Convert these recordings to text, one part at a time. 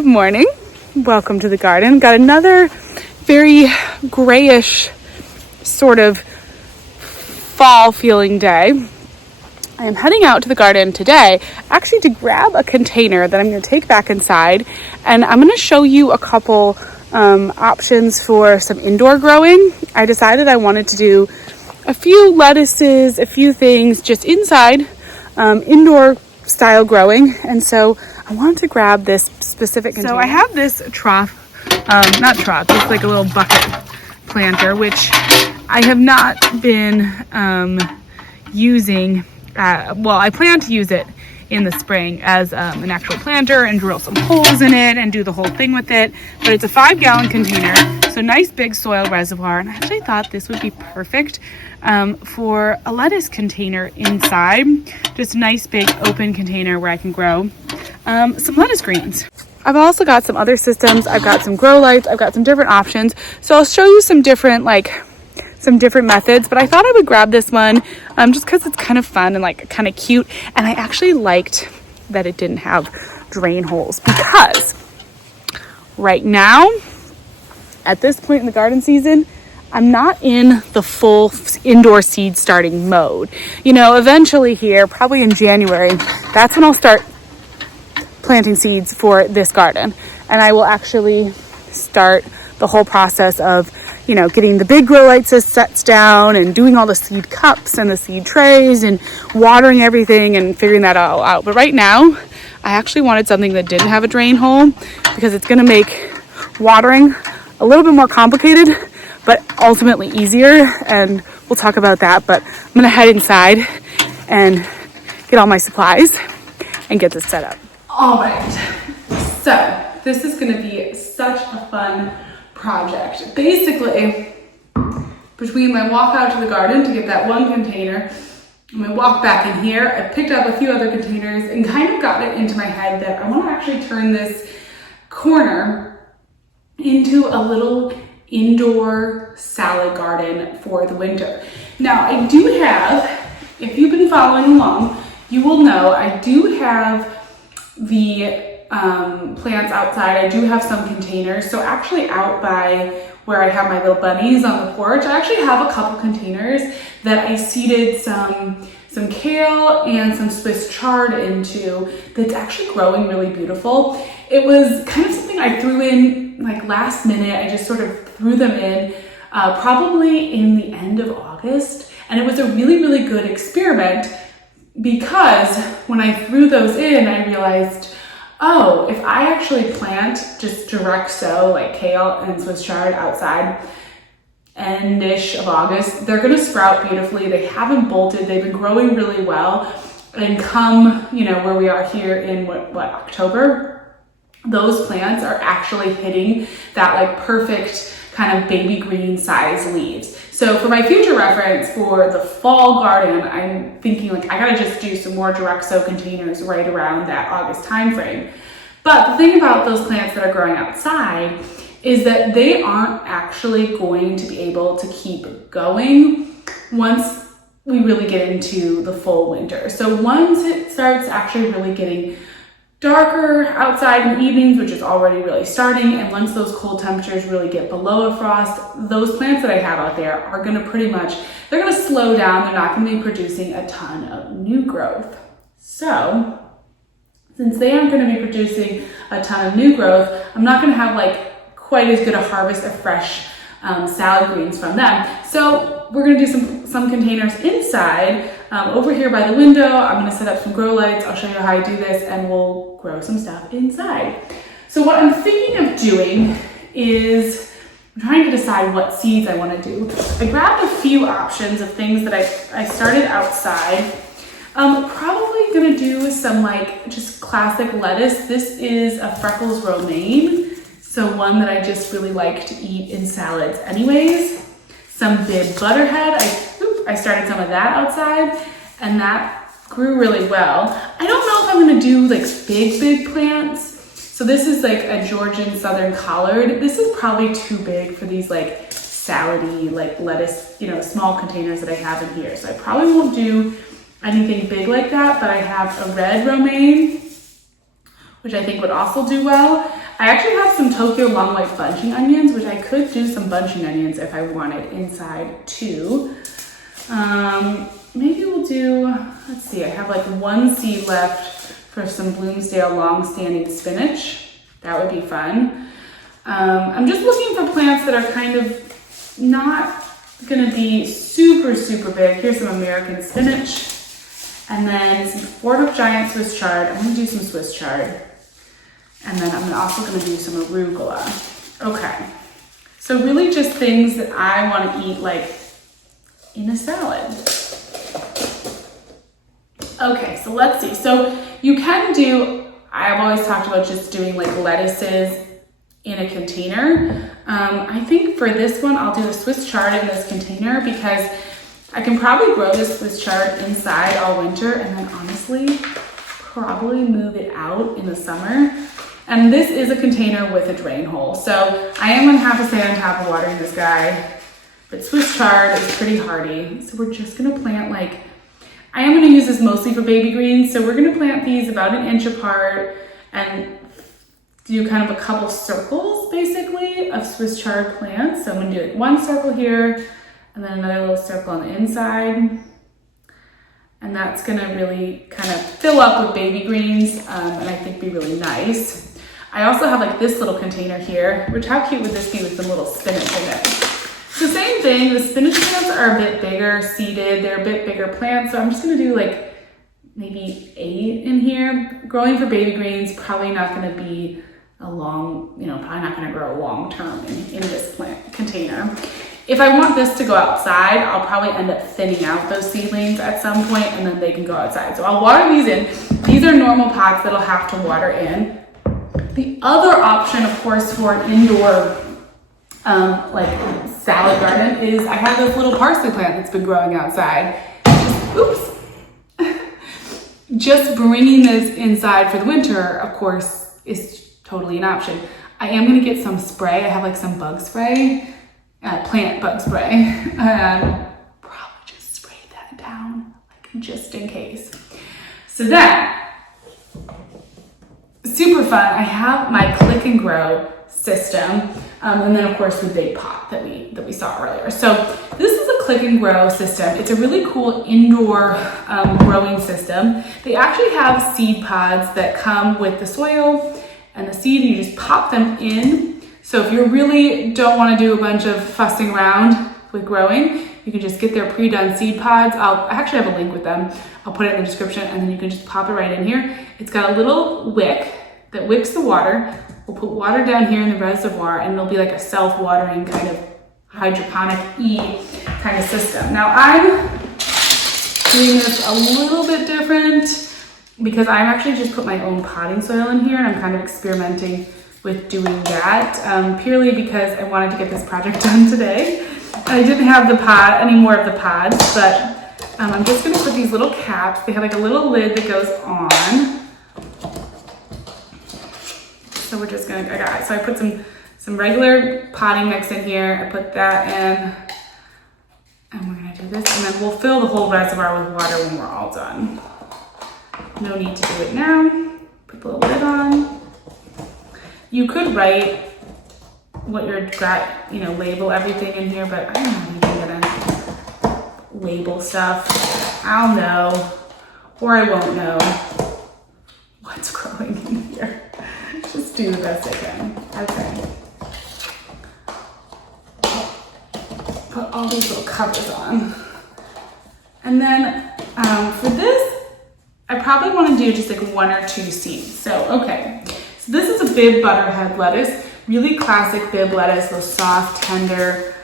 Good morning. Welcome to the garden. Got another very grayish sort of fall feeling day. I am heading out to the garden today actually to grab a container that I'm going to take back inside, and I'm going to show you a couple options for some indoor growing. I decided I wanted to do a few lettuces, a few things just inside, indoor style growing, and so I wanted to grab this specific container. So I have this trough, not trough, it's like a little bucket planter, which I have not been using. Well, I plan to use it in the spring as an actual planter and drill some holes in it and do the whole thing with it. But it's a 5-gallon container, so nice big soil reservoir. And I actually thought this would be perfect for a lettuce container inside. Just a nice big open container where I can grow some lettuce greens. I've also got some other systems. I've got some grow lights. I've got some different options. So I'll show you some different methods, but I thought I would grab this one just because it's kind of fun and kind of cute. And I actually liked that it didn't have drain holes, because right now, at this point in the garden season, I'm not in the full indoor seed starting mode. You know, eventually here, probably in January, that's when I'll start planting seeds for this garden. And I will actually start the whole process of, you know, getting the big grow light sets down and doing all the seed cups and the seed trays and watering everything and figuring that all out. But right now, I actually wanted something that didn't have a drain hole, because it's going to make watering a little bit more complicated, but ultimately easier. And we'll talk about that. But I'm going to head inside and get all my supplies and get this set up. All right. So this is going to be such a fun project. Basically, between my walk out to the garden to get that one container and my walk back in here, I picked up a few other containers and kind of got it into my head that I want to actually turn this corner into a little indoor salad garden for the winter. Now, I do have, if you've been following along, you will know I do have the plants outside. I do have some containers. So actually out by where I have my little bunnies on the porch, I actually have a couple containers that I seeded some kale and some Swiss chard into, that's actually growing really beautiful. It was kind of something I threw in last minute. I just sort of threw them in probably in the end of August. And it was a really, really good experiment, because when I threw those in, I realized, oh, if I actually plant just direct sow like kale and Swiss chard outside end-ish of August, they're gonna sprout beautifully. They haven't bolted, they've been growing really well. And come, you know, where we are here in October, those plants are actually hitting that perfect kind of baby green size leaves. So for my future reference for the fall garden, I'm thinking I gotta just do some more direct sow containers right around that August time frame. But the thing about those plants that are growing outside is that they aren't actually going to be able to keep going once we really get into the full winter. So once it starts actually really getting darker outside in the evenings, which is already really starting, and once those cold temperatures really get below a frost, those plants that I have out there are gonna they're gonna slow down. They're not gonna be producing a ton of new growth. So since they aren't gonna be producing a ton of new growth, I'm not gonna have quite as good a harvest of fresh salad greens from them. So we're gonna do some containers inside. Over here by the window, I'm gonna set up some grow lights. I'll show you how I do this, and we'll grow some stuff inside. So what I'm thinking of doing is I'm trying to decide what seeds I wanna do. I grabbed a few options of things that I started outside. Probably gonna do some just classic lettuce. This is a Freckles romaine. So one that I just really like to eat in salads anyways. Some bib butterhead. I started some of that outside, and that grew really well. I don't know if I'm gonna do big plants. So this is a Georgian Southern Collard. This is probably too big for these salady lettuce, small containers that I have in here. So I probably won't do anything big like that, but I have a red romaine, which I think would also do well. I actually have some Tokyo long white bunching onions, which I could do some bunching onions if I wanted inside too. Maybe we'll do, let's see, I have like 1 seed left for some Bloomsdale long-standing spinach. That would be fun. I'm just looking for plants that are kind of not gonna be super, super big. Here's some American spinach. And then some 4 giant Swiss chard. I'm gonna do some Swiss chard. And then I'm also gonna do some arugula. Okay, so really just things that I wanna eat like in a salad. Okay, so let's see. So you can do, I've always talked about just doing like lettuces in a container. I think for this one, I'll do the Swiss chard in this container because I can probably grow this Swiss chard inside all winter and then honestly, probably move it out in the summer. And this is a container with a drain hole. So I am gonna have to stay on top of watering this guy, but Swiss chard is pretty hardy. So we're just gonna plant like, I am gonna use this mostly for baby greens. So we're gonna plant these about 1 inch apart and do kind of a couple circles basically of Swiss chard plants. So I'm gonna do like 1 circle here and then another little circle on the inside. And that's gonna really kind of fill up with baby greens and I think be really nice. I also have like this little container here, which how cute would this be with some little spinach in it? So same thing, the spinach plants are a bit bigger seeded, they're a bit bigger plants. So I'm just gonna do like maybe 8 in here. Growing for baby greens, probably not gonna be a long, probably not gonna grow long term in this plant container. If I want this to go outside, I'll probably end up thinning out those seedlings at some point and then they can go outside. So I'll water these in. These are normal pots that I'll have to water in. The other option, of course, for an indoor like salad garden is I have this little parsley plant that's been growing outside. Oops. Just bringing this inside for the winter, of course, is totally an option. I am gonna get some spray. I have like some bug spray, plant bug spray, and probably just spray that down, like just in case. So then, super fun. I have my click and grow system, and then of course the big pot that we saw earlier. So this is a click and grow system. It's a really cool indoor growing system. They actually have seed pods that come with the soil and the seed. You just pop them in. So if you really don't want to do a bunch of fussing around with growing, you can just get their pre-done seed pods. I actually have a link with them. I'll put it in the description and then you can just pop it right in here. It's got a little wick that wicks the water. We'll put water down here in the reservoir and it'll be like a self-watering kind of hydroponic-y kind of system. Now I'm doing this a little bit different because I'm actually just put my own potting soil in here and I'm kind of experimenting with doing that purely because I wanted to get this project done today. I didn't have any more of the pods, but I'm just gonna put these little caps. They have like a little lid that goes on. So we're just gonna, so I put some regular potting mix in here. I put that in, and we're gonna do this, and then we'll fill the whole reservoir with water when we're all done. No need to do it now. Put the little lid on. You could write what you're got, label everything in here, but I'm not even gonna label stuff. I'll know, or I won't know what's growing in here. Just do the best I can. Okay. Put all these little covers on. And then for this, I probably want to do just like 1 or 2 seeds. So, okay. So this is a Bib butterhead lettuce. Really classic Bib lettuce, those soft, tender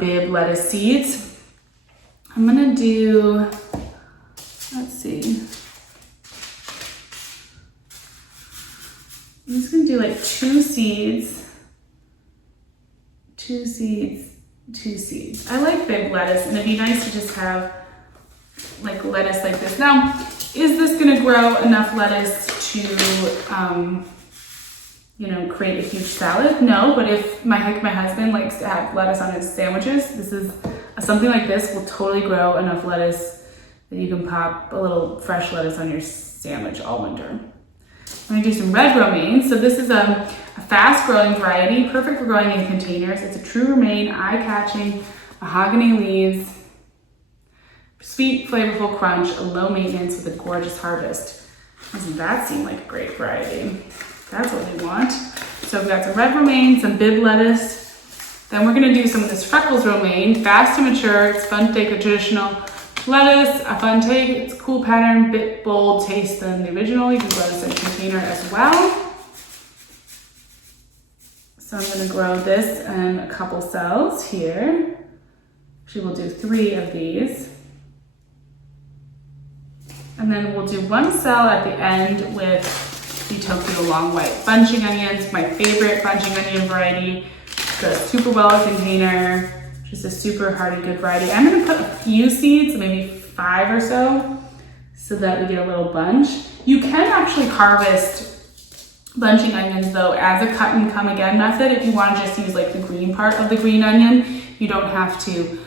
Bib lettuce seeds. I'm gonna do, let's see. I'm just gonna do like 2 seeds, 2 seeds, 2 seeds. I like Bib lettuce and it'd be nice to just have like lettuce like this. Now, is this gonna grow enough lettuce to, create a huge salad? No, but if my husband likes to have lettuce on his sandwiches, something like this will totally grow enough lettuce that you can pop a little fresh lettuce on your sandwich all winter. I'm gonna do some red romaine. So this is a fast growing variety, perfect for growing in containers. It's a true romaine, eye-catching, mahogany leaves, sweet, flavorful crunch, low maintenance with a gorgeous harvest. Doesn't that seem like a great variety? That's what we want. So we've got some red romaine, some bib lettuce. Then we're gonna do some of this freckles romaine, fast to mature. It's fun to take a traditional lettuce, a fun take. It's cool pattern, bit bold taste than the original. You can grow this in a container as well. So I'm gonna grow this in a couple cells here. Actually, we'll do 3 of these. And then we'll do 1 cell at the end with the Tokyo long white bunching onions, my favorite bunching onion variety. Goes super well in a container, just a super hardy, good variety. I'm gonna put a few seeds, maybe 5 or so that we get a little bunch. You can actually harvest bunching onions though as a cut and come again method. If you want to just use like the green part of the green onion, you don't have to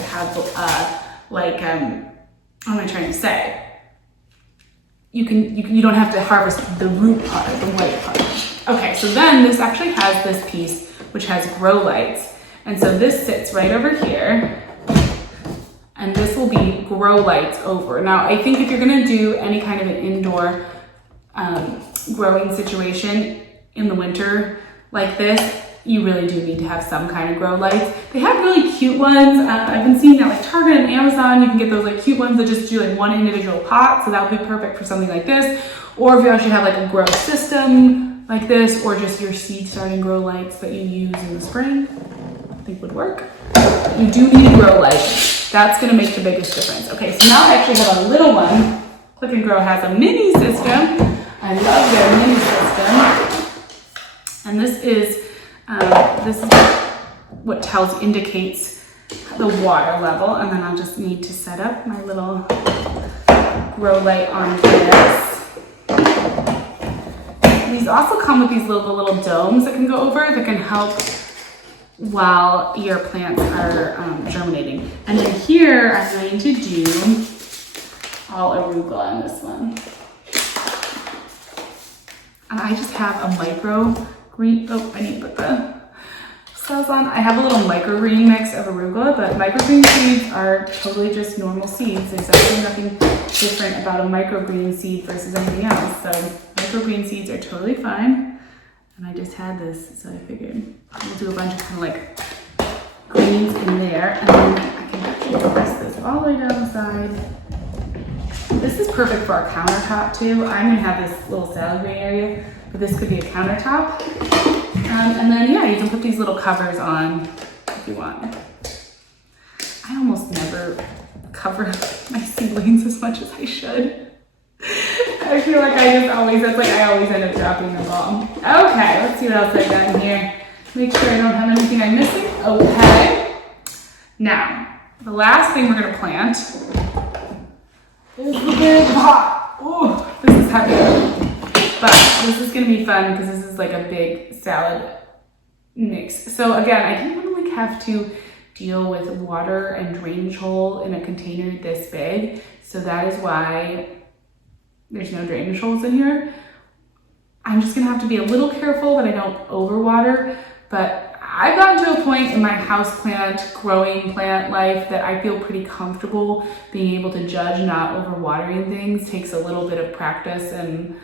have what am I trying to say? You don't have to harvest the root part, the white part. Okay, so then this actually has this piece which has grow lights. And so this sits right over here, and this will be grow lights over. Now, I think if you're gonna do any kind of an indoor growing situation in the winter like this, you really do need to have some kind of grow lights. They have really cute ones. I've been seeing that like Target and Amazon. You can get those like cute ones that just do like one individual pot. So that would be perfect for something like this. Or if you actually have like a grow system like this, or just your seed starting grow lights that you use in the spring, I think would work. You do need a grow light. That's gonna make the biggest difference. Okay, so now I actually have a little one. Click and Grow has a mini system. I love their mini system. And this is what indicates the water level. And then I'll just need to set up my little grow light on this. These also come with these little domes that can go over that can help while your plants are germinating. And then here I'm going to do all arugula in this one. And I just have a microgreen, I need to put the cells on. I have a little microgreen mix of arugula, but microgreen seeds are totally just normal seeds. There's actually nothing different about a microgreen seed versus anything else. So microgreen seeds are totally fine. And I just had this, so I figured we'll do a bunch of kind of like greens in there. And then I can actually press this all the way down the side. This is perfect for our countertop too. I'm gonna have this little salad green area, but this could be a countertop. And then yeah, you can put these little covers on if you want. I almost never cover my seedlings as much as I should. I feel like I always end up dropping them all. Okay, let's see what else I got in here. Make sure I don't have anything I'm missing. Okay. Now, the last thing we're gonna plant is the big pot. Ooh, this is heavy. But this is gonna be fun because this is like a big salad mix. So again, I didn't want to have to deal with water and drainage hole in a container this big. So that is why there's no drainage holes in here. I'm just gonna have to be a little careful that I don't overwater, but I've gotten to a point in my houseplant, growing plant life that I feel pretty comfortable being able to judge not overwatering things. Takes a little bit of practice and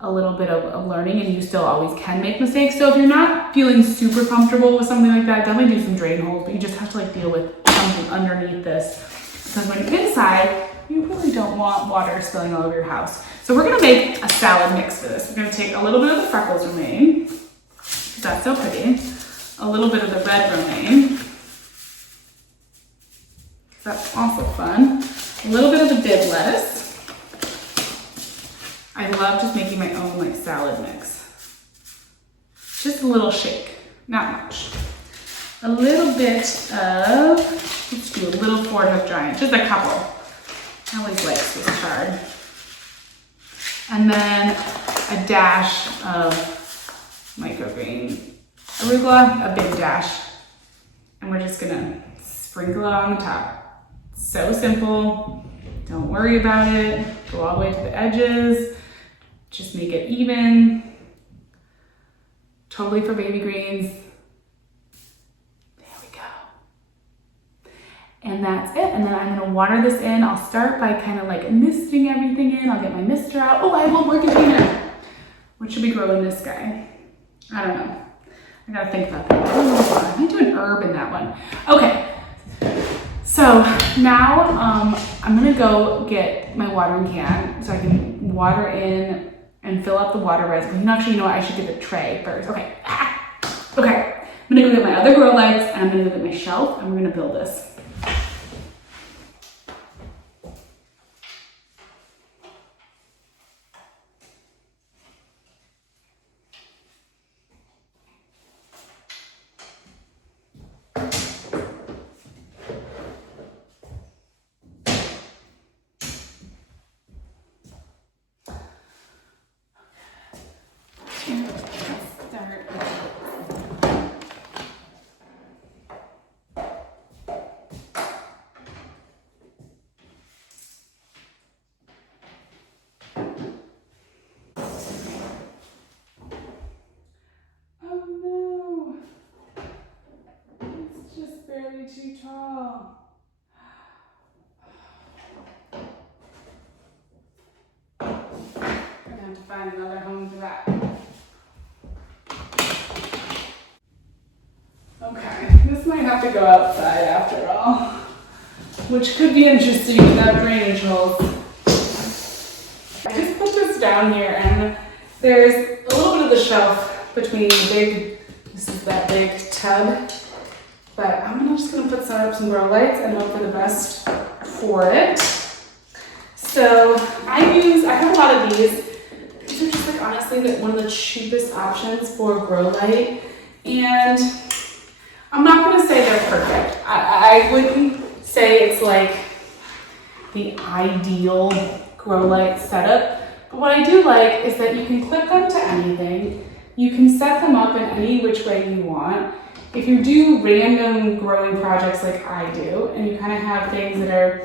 a little bit of learning, and you still always can make mistakes. So if you're not feeling super comfortable with something like that, definitely do some drain holes, but you just have to like deal with something underneath this. Because when you're inside, you really don't want water spilling all over your house. So we're gonna make a salad mix for this. We're gonna take a little bit of the freckles romaine, because that's so pretty. A little bit of the red romaine, because that's also fun. A little bit of the bib lettuce. I love just making my own like salad mix. Just a little shake, not much. A little bit of, let's do a little Fort Hook Giant, just a couple. I always like this chard. And then a dash of microgreen arugula, a big dash. And we're just gonna sprinkle it on the top. So simple, don't worry about it. Go all the way to the edges. Just make it even. totally for baby greens. There we go. And that's it. And then I'm gonna water this in. I'll start by kind of like misting everything in. I'll get my mister out. Oh, I have one more container. What should we grow in this guy? I don't know. I gotta think about that. I might do an herb in that one. Okay. So now I'm gonna go get my watering can so I can water in and fill up the water reservoir. Actually, you know what? I should get the tray first. Okay. Okay. I'm gonna go get my other grow lights and I'm gonna go get my shelf and we're gonna build this. Too tall. I'm gonna have to find another home for that. Okay, this might have to go outside after all, which could be interesting without drainage holes. I just put this down here and there's a little bit of the shelf between this is that big tub. But I'm just gonna put some grow lights and hope for the best for it. So I have a lot of these. These are just like honestly one of the cheapest options for grow light. And I'm not gonna say they're perfect. I wouldn't say it's like the ideal grow light setup. But what I do like is that you can clip them to anything. You can set them up in any which way you want. If you do random growing projects like I do, and you kind of have things that are,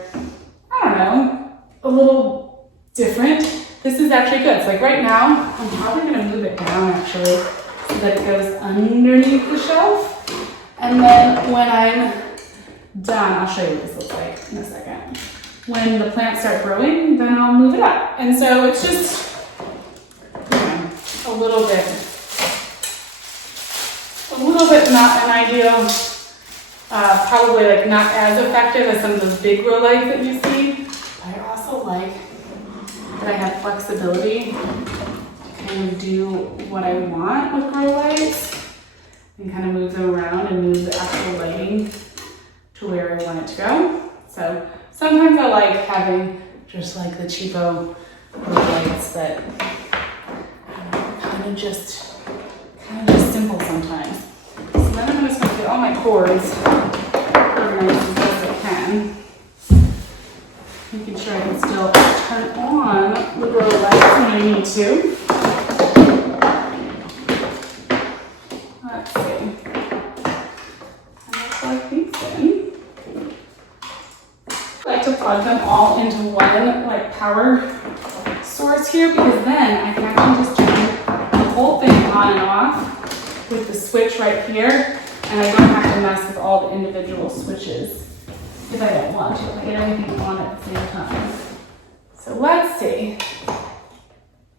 I don't know, a little different, this is actually good. So like right now, I'm probably gonna move it down actually, so that it goes underneath the shelf. And then when I'm done, I'll show you what this looks like in a second. When the plants start growing, then I'll move it up. And so it's just, a little bit not an ideal, probably like not as effective as some of those big grow lights that you see. But I also like that I have flexibility to kind of do what I want with grow lights and kind of move them around and move the actual lighting to where I want it to go. So sometimes I like having just like the cheapo grow lights that kind of just simple sometimes. So then I'm just going to get all my cords organized as best I can. Making sure I can still turn on the grow lights when I need to. Let's see. I plug these in. I like to plug them all into one like power source here because then I can actually just turn the whole thing on and off with the switch right here, and I don't have to mess with all the individual switches if I don't want to. I get everything on at the same time. So let's see.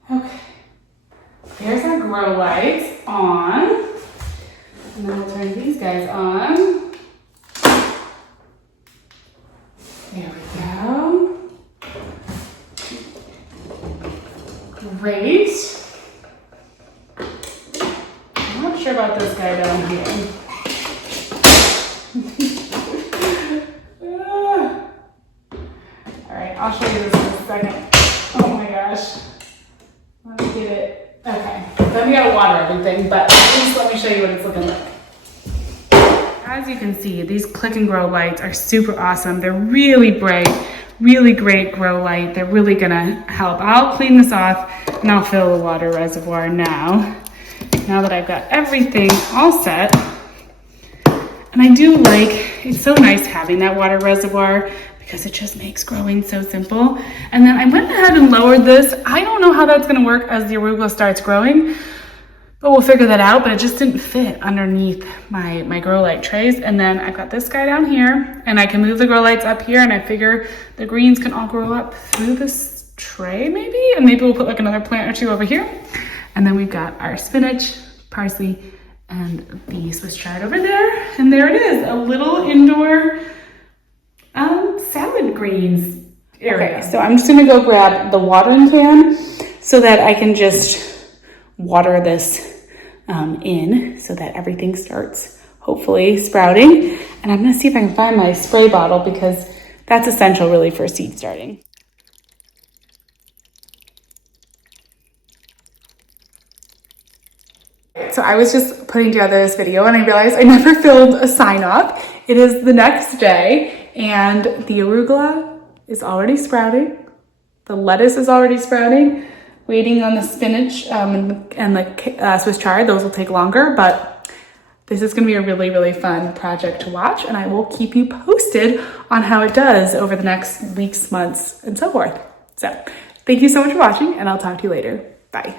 Okay, there's our grow lights on, and then we'll turn these guys on. There we go. Great. I'm not sure about this guy down here. All right, I'll show you this in a second. Oh my gosh. Let me get it. Okay, then we gotta water everything, but just let me show you what it's looking like. As you can see, these click and grow lights are super awesome. They're really bright, really great grow light. They're really gonna help. I'll clean this off and I'll fill the water reservoir now that I've got everything all set. And I do like, it's so nice having that water reservoir because it just makes growing so simple. And then I went ahead and lowered this. I don't know how that's gonna work as the arugula starts growing, But we'll figure that out, but it just didn't fit underneath my grow light trays. And then I've got this guy down here, and I can move the grow lights up here, and I figure the greens can all grow up through this tray maybe, and maybe we'll put like another plant or two over here. And then we've got our spinach, parsley, and the Swiss chard over there. And there it is, a little indoor salad greens area. Okay, so I'm just gonna go grab the watering can so that I can just water this in so that everything starts hopefully sprouting. And I'm gonna see if I can find my spray bottle because that's essential really for seed starting. So I was just putting together this video and I realized I never filmed a sign up. It is the next day and the arugula is already sprouting. The lettuce is already sprouting. Waiting on the spinach and the Swiss chard. Those will take longer, but this is gonna be a really, really fun project to watch, and I will keep you posted on how it does over the next weeks, months, and so forth. So thank you so much for watching, and I'll talk to you later. Bye.